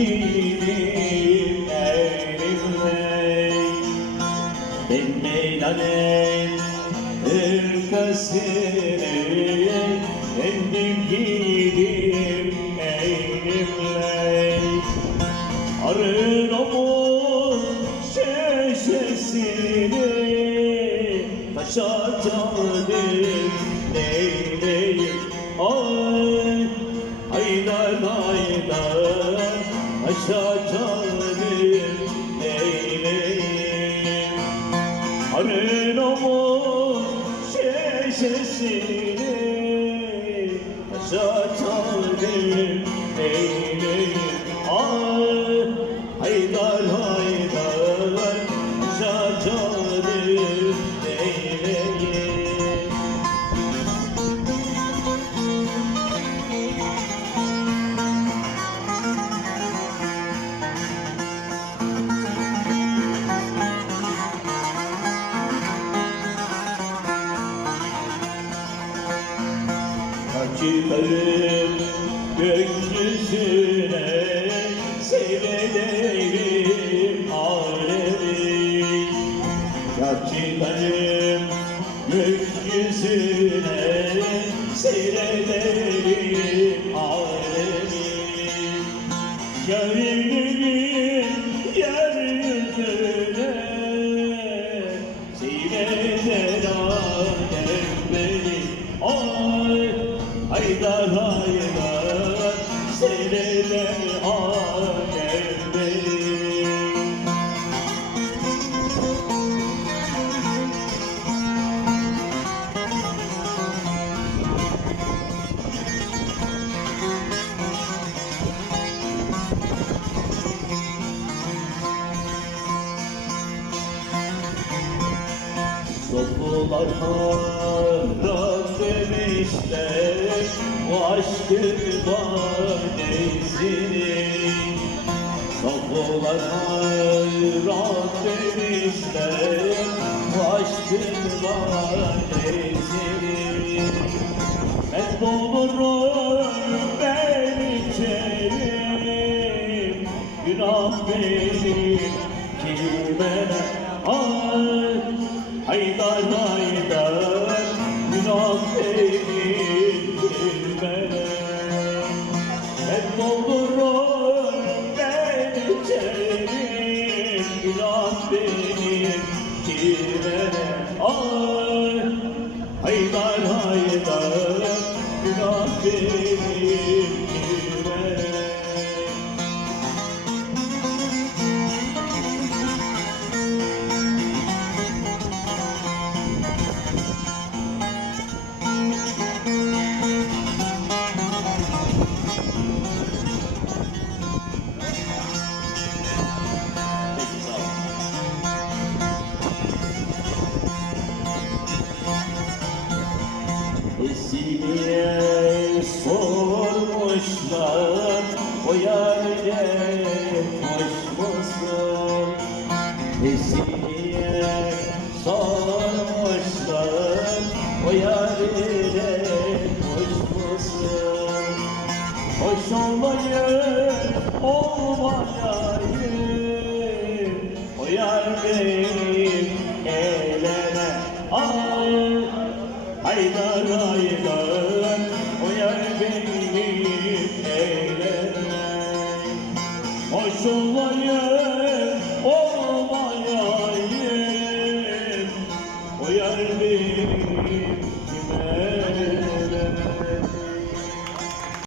gidim elimle Ben meylanem ırkasını Kendim gidim Taşa çaldım neyleyim Arın omuz şeşesini Taşa çaldım neyleyim Çıkarım gökyüzüne Seyrederim alemi. Çıkarım gökyüzüne Seyrederim alemi haydar Seyreder alem beni Sopular haram demişler Bu aşkın bahanesini Sopular haram demişler Bu aşkın bahanesini Ben dolurum Günah benim kime Esimiye sormuşlar O yerde hoş musun? Esimiye sormuşlar O yerde hoş musun? Hoş olmayı olmayayım O yar